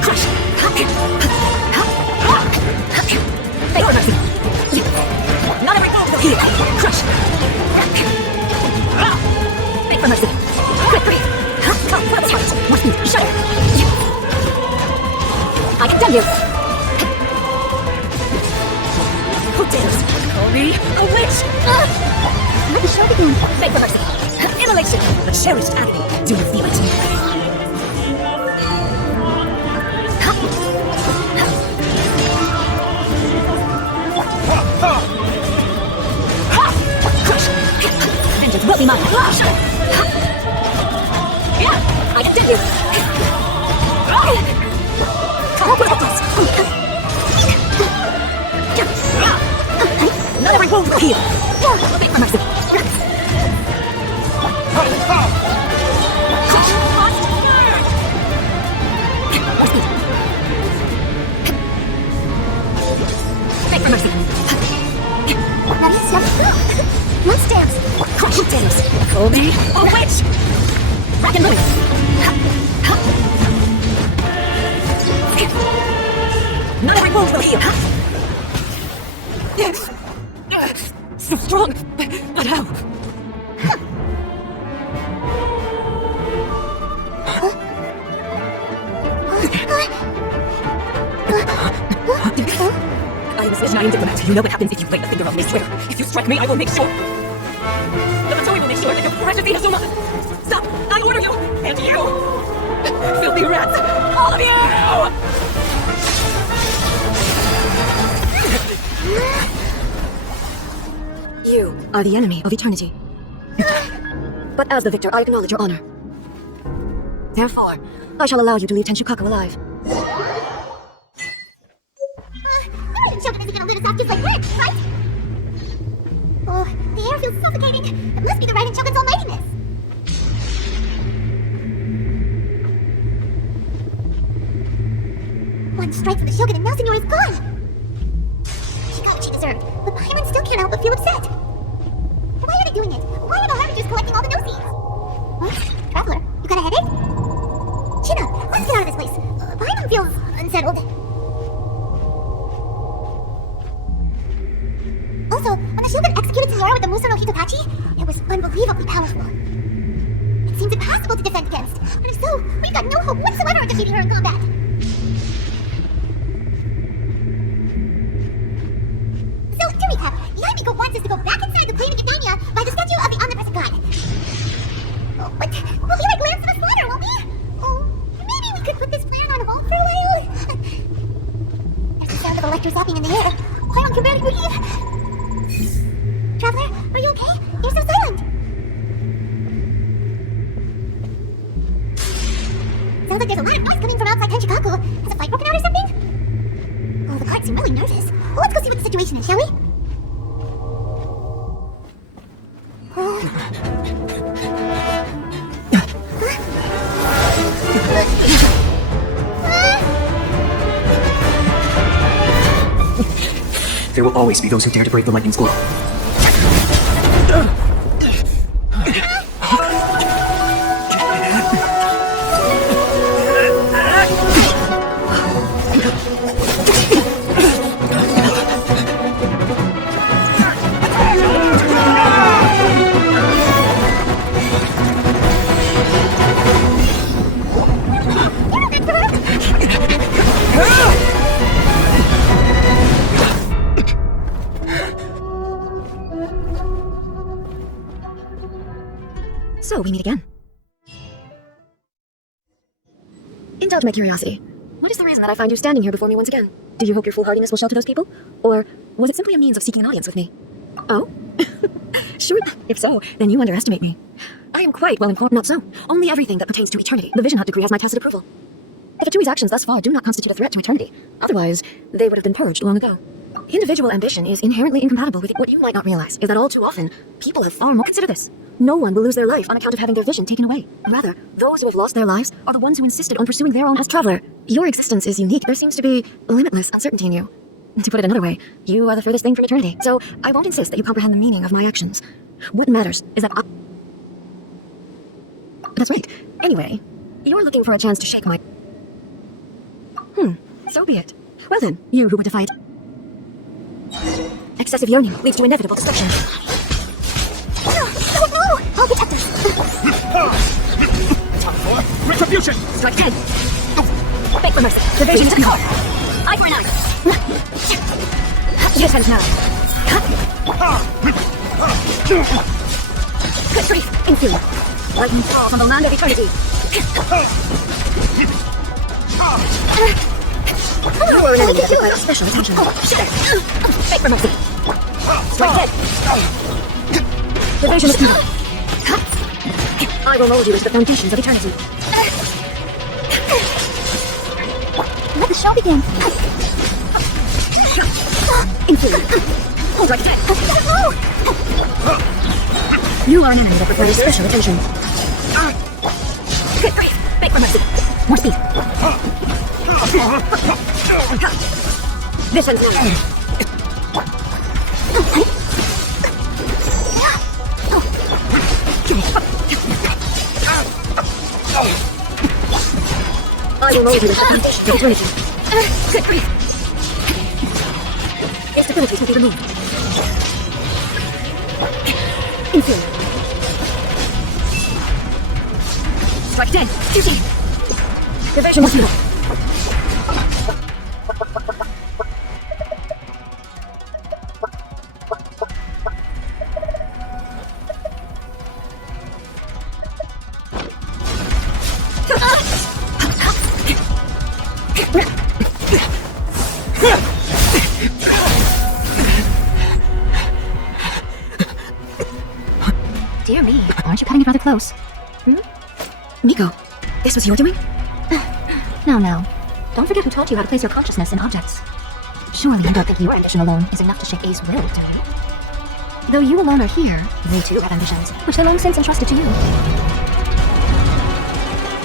Crush. Beg for mercy. Not every foe will heal. Crush. Beg for mercy. Quick, breathe. Come, feel this heart. More speed. Shudder. I condemn you. Who dares call me a witch? Let the show begin. Beg for mercy. Immolation. A cherished agony. Do you feel it? Crush. Vengeance will be mine. Yeah, I condemn you. Come with us. Not every wound will heal. Beg for mercy. Beg for mercy. Ready, step. Let's dance. Crush it, Daniels. Call me a witch. Rock and roll. Not every wound will heal. So strong, but how? I am a Snezhnaya diplomat. You know what happens if you lay a finger on me, swear. If you strike me, I will make sure. The Matori will make sure that your precious Inazuma. Stop! I order you! And you! Filthy rats! All of you! You are the enemy of eternity. But as the victor, I acknowledge your honor. Therefore, I shall allow you to leave Tenshikaku alive. The Shogun isn't gonna let us off just like this, right? Oh, the air feels suffocating. It must be the Raiden Shogun's almightiness. One strike from the Shogun and now Senor is gone. She got what she deserved, but Paimon still can't help but feel upset. Why are they doing it? Why are the Lavengers collecting all the no-seeds? What? Traveler, you got a headache? China, let's get out of this place. Paimon feels unsettled. Also, when the Shogun executed Senora with the Muso no Hitotachi, it was unbelievably powerful. It seems impossible to defend against, and if so, we've got no hope whatsoever of defeating her in combat. So, to recap, Yamiko wants us to go back inside the Plain of Gdania by the statue of the omnipresent god. Oh, but we'll be like lambs in a slaughter, won't we? Oh, maybe we could put this plan on hold for a while. There's the sound of electro zapping in the air. Paimon can barely breathe. Traveler, are you okay? You're so silent. Sounds like there's a lot of noise coming from outside Tenshikaku. Has a fight broken out or something? Oh, the guards seem really nervous. Well, let's go see what the situation is, shall we? There will always be those who dare to brave the lightning's glow. So, we meet again. Indulge my curiosity. What is the reason that I find you standing here before me once again? Do you hope your foolhardiness will shelter those people? Or was it simply a means of seeking an audience with me? Oh? Sure. If so, then you underestimate me. I am quite well informed. Not so. Only everything that pertains to eternity. The Vision Hunt decree has my tacit approval. The Fatoui's actions thus far do not constitute a threat to eternity. Otherwise, they would have been purged long ago. Individual ambition is inherently incompatible with what you might not realize is that all too often, people have far more. Consider this. No one will lose their life on account of having their vision taken away. Rather, those who have lost their lives are the ones who insisted on pursuing their own. As traveler, your existence is unique. There seems to be limitless uncertainty in you. To put it another way, you are the furthest thing from eternity. So, I won't insist that you comprehend the meaning of my actions. What matters is that That's right. Anyway, you're looking for a chance to shake my... So be it. Well then, you who would defy it. Excessive yearning leads to inevitable destruction. No! I'll protect us! Retribution! Strike 10! Beg for mercy. The vision is a car. Eye for an eye. Your turn now. Good grief! Infield. Lightning fall from the land of eternity. You are an enemy that requires special attention. Beg for mercy. Strike 10! The vision is evil. I will mold you into the foundations of eternity. Let the show begin. Infield. Hold right attack. You are an enemy that requires special attention. Good grief! Beg for mercy. More speed. This ends now. I will mold you into the foundation of eternity. Good grief! Instabilities will be removed. Infield. Strike 10. Duty. Reversion was futile. Dear me, aren't you cutting it rather close? Miko, this was your doing? Now. Don't forget who taught you how to place your consciousness in objects. Surely you don't think your ambition alone is enough to shake A's will, do you? Though you alone are here, they too have ambitions, which they long since entrusted to you.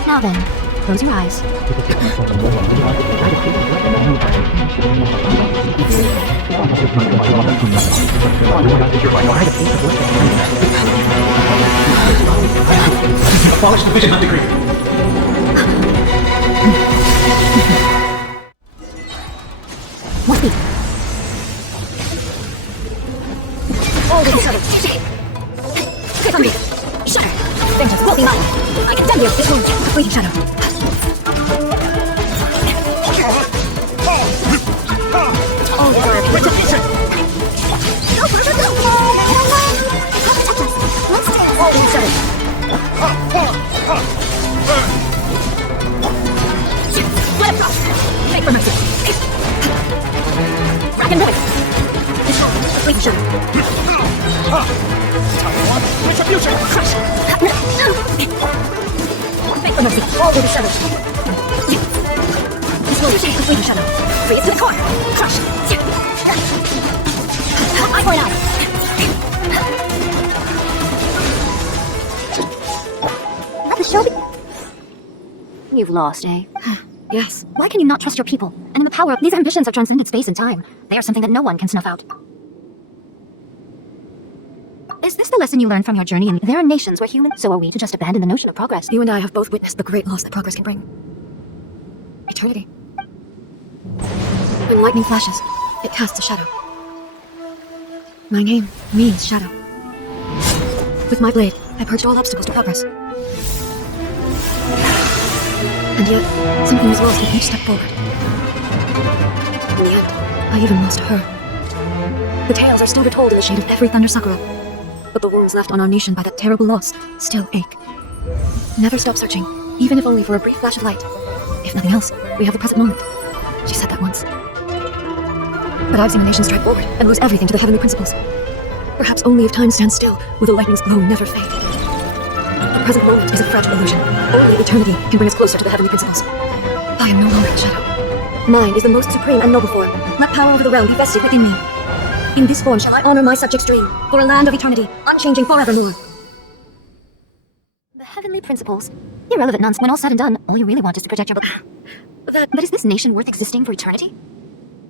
Now then, close your eyes. Abolish the Vision Hunt decree. More speed. All the shutter. Click on me. Shutter. Vengeance will be mine. I condemn you. This wound. Waiting shadow. All deserve retribution. Go, Barbara, go! I'll protect us. Let's do it. All the shutter. Let him cross. Beg for mercy. Rack and voice. This one. Waiting shadow. Retribution! Crush! Beg for mercy. All will be shadows. This will shape the fleeting shadow. Free it to the core. Crush! Eye for an eye. Let the show begin. You've lost, eh? Yes. Why can you not trust your people? And in the power of these ambitions have transcended space and time. They are something that no one can snuff out. Is this the lesson you learned from your journey? And there are nations where humans, so are we to just abandon the notion of progress. You and I have both witnessed the great loss that progress can bring. Eternity. When lightning flashes, it casts a shadow. My name means shadow. With my blade, I purged all obstacles to progress. And yet, something was lost with each step forward. In the end, I even lost her. The tales are still retold in the shade of every Thunder Sakura. But the wounds left on our nation by that terrible loss still ache. Never stop searching, even if only for a brief flash of light. If nothing else, we have the present moment. She said that once. But I've seen a nation strike forward and lose everything to the heavenly principles. Perhaps only if time stands still will the lightning's glow never fade. The present moment is a fragile illusion. Only eternity can bring us closer to the heavenly principles. I am no longer a shadow. Mine is the most supreme and noble form. Let power over the realm be vested within me. In this form shall I honor my subjects' dream, for a land of eternity, unchanging forevermore. The heavenly principles. Irrelevant nonsense. When all said and done, all you really want is to protect your... But is this nation worth existing for eternity?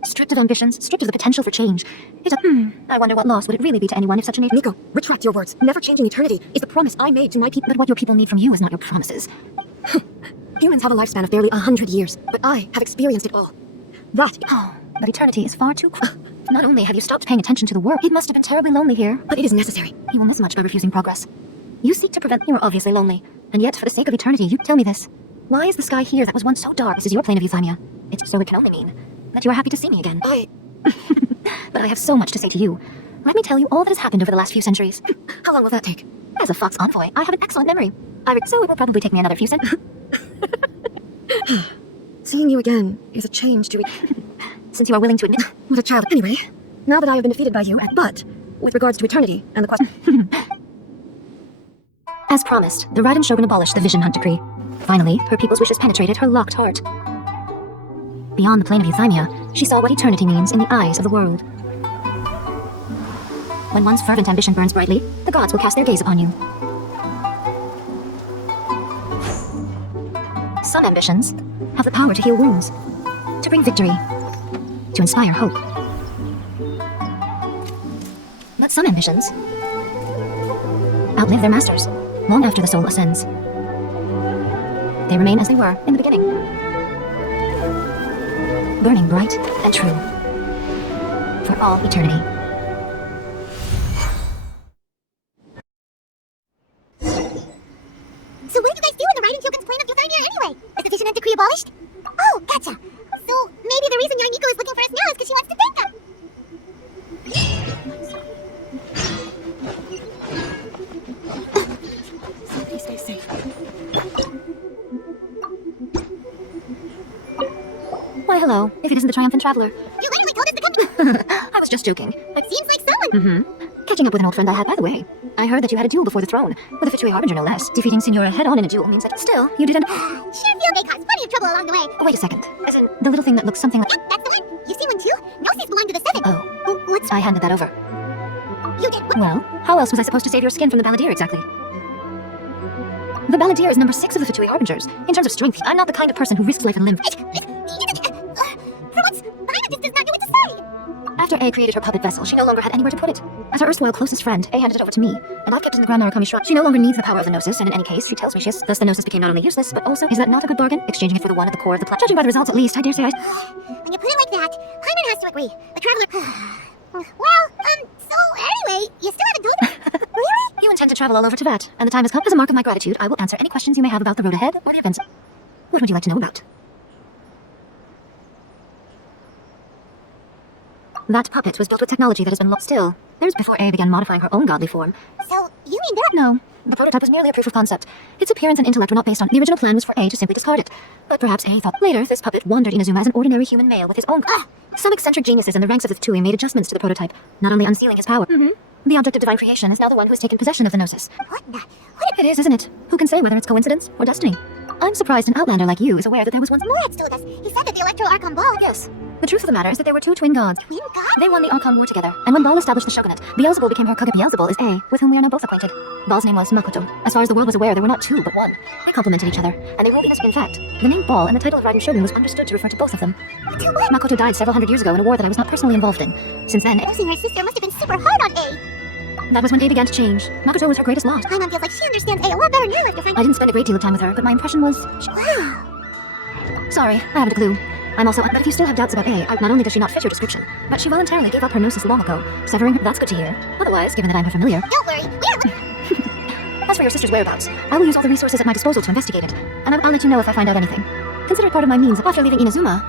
Stripped of ambitions, stripped of the potential for change. I wonder what loss would it really be to anyone if such a nation... Nico, retract your words. Never changing eternity is the promise I made to my people. But what your people need from you is not your promises. Humans have a lifespan of barely 100 years, but I have experienced it all. But eternity is far too cruel. Not only have you stopped paying attention to the world, it must have been terribly lonely here. But it is necessary. You will miss much by refusing progress. You seek to prevent... You are obviously lonely. And yet, for the sake of eternity, you tell me this. Why is the sky here that was once so dark? This is your plane of euthymia. So it can only mean that you are happy to see me again. But I have so much to say to you. Let me tell you all that has happened over the last few centuries. How long will that take? As a Fox envoy, I have an excellent memory. So it will probably take me another few centuries. Seeing you again is a change to it. Since you are willing to admit... What a child. Anyway, now that I have been defeated by you, but with regards to eternity and the question... As promised, the Raiden Shogun abolished the Vision Hunt Decree. Finally, her people's wishes penetrated her locked heart. Beyond the plane of euthymia, she saw what eternity means in the eyes of the world. When one's fervent ambition burns brightly, the gods will cast their gaze upon you. Some ambitions have the power to heal wounds, to bring victory, to inspire hope. But some ambitions outlive their masters, long after the soul ascends. They remain as they were in the beginning, burning bright and true for all eternity. So what do you guys do in the Raiden Shogun's plane of euthymia anyway? Is the Vision Hunt Decree abolished? Oh, gotcha. So maybe the reason Nico is looking for us now is because she wants to thank them. Please stay safe. Why, hello, if it isn't the triumphant traveler. You literally told us to come. I was just joking. It seems like someone. Catching up with an old friend I had, by the way. I heard that you had a duel before the throne, with a Fitui Harbinger no less. Defeating Signora head-on in a duel means that still, you didn't... Sure feel they caused plenty of trouble along the way. Wait a second. As in, the little thing that looks something like... Yep, that's the one. You see one too? Nosys belong to the Seven. Oh. What's... I handed that over. You did what? Well, how else was I supposed to save your skin from the Balladeer exactly? The Balladeer is number 6 of the Fitui Harbingers. In terms of strength, I'm not the kind of person who risks life and limb. For once, Violet just does not know what to say. After A created her puppet vessel, she no longer had anywhere to put it. As her erstwhile closest friend, A handed it over to me, and I've kept it in the Grand Narukami Shrine. She no longer needs the power of the Gnosis, and in any case, she tells me she has. Thus the Gnosis became not only useless, but also... Is that not a good bargain? Exchanging it for the one at the core of the plot. Judging by the results, at least, I dare say When you put it like that, Hyman has to agree. The Traveler... so anyway, you still haven't told me. Really? You intend to travel all over Tibet, and the time has come. As a mark of my gratitude, I will answer any questions you may have about the road ahead or the events. What would you like to know about? That puppet was built with technology that has been lost still. There's before A began modifying her own godly form. So, you mean that? No. The prototype was merely a proof of concept. Its appearance and intellect were not based on... The original plan was for A to simply discard it. But perhaps A thought later this puppet wandered Inazuma as an ordinary human male with his own... Some eccentric geniuses in the ranks of the Fitui made adjustments to the prototype, not only unsealing his power. The object of divine creation is now the one who has taken possession of the Gnosis. What the... It is, isn't it? Who can say whether it's coincidence or destiny? I'm surprised an outlander like you is aware that there was once... Morad's told us. He said that the Elektro-Archon Ball... Yes. The truth of the matter is that there were two twin gods. Twin gods? They won the Archon War together, and when Baal established the shogunate, Beelzebul became her Kage. Beelzebul is A, with whom we are now both acquainted. Baal's name was Makoto. As far as the world was aware, there were not two, but one. They complemented each other, and they ruled Inazuma. In fact, the name Baal and the title of Raiden Shogun was understood to refer to both of them. Makoto died several hundred years ago in a war that I was not personally involved in. Since then, Losing her sister must have been super hard on A. that was when A began to change. Makoto was her greatest loss. Paimon feels like she understands A a lot better now after finding... I didn't spend a great deal of time with her, but my impression was... Wow. Sorry, I haven't a clue. I'm also... But if you still have doubts about A, not only does she not fit your description, but she voluntarily gave up her Gnosis long ago. Severing, that's good to hear. Otherwise, given that I'm her familiar... Don't worry, we're... As for your sister's whereabouts, I will use all the resources at my disposal to investigate it, and I'll let you know if I find out anything. Consider it part of my means. After leaving Inazuma,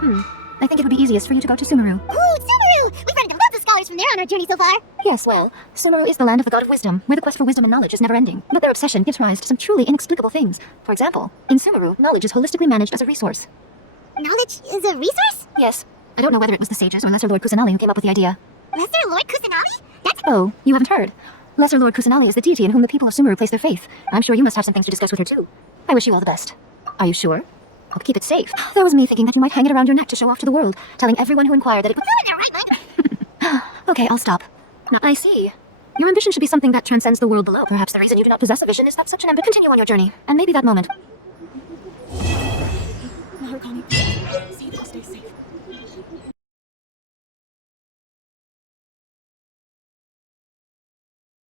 I think it would be easiest for you to go to Sumeru. Ooh, Sumeru! We've run into lots of scholars from there on our journey so far. Yes, well, Sumeru is the land of the god of wisdom, where the quest for wisdom and knowledge is never ending. But their obsession gives rise to some truly inexplicable things. For example, in Sumeru, knowledge is holistically managed as a resource. Knowledge is a resource? Yes. I don't know whether it was the sages or Lesser Lord Kusanali who came up with the idea. Lesser Lord Kusanagi? Oh, you haven't heard. Lesser Lord Kusanali is the deity in whom the people of Sumeru place their faith. I'm sure you must have some things to discuss with her too. I wish you all the best. Are you sure? I'll keep it safe. There was me thinking that you might hang it around your neck to show off to the world, telling everyone who inquired that it was... Okay, I'll stop. I see. Your ambition should be something that transcends the world below. Perhaps the reason you do not possess a vision is that such an ambition. Continue on your journey, and maybe that moment.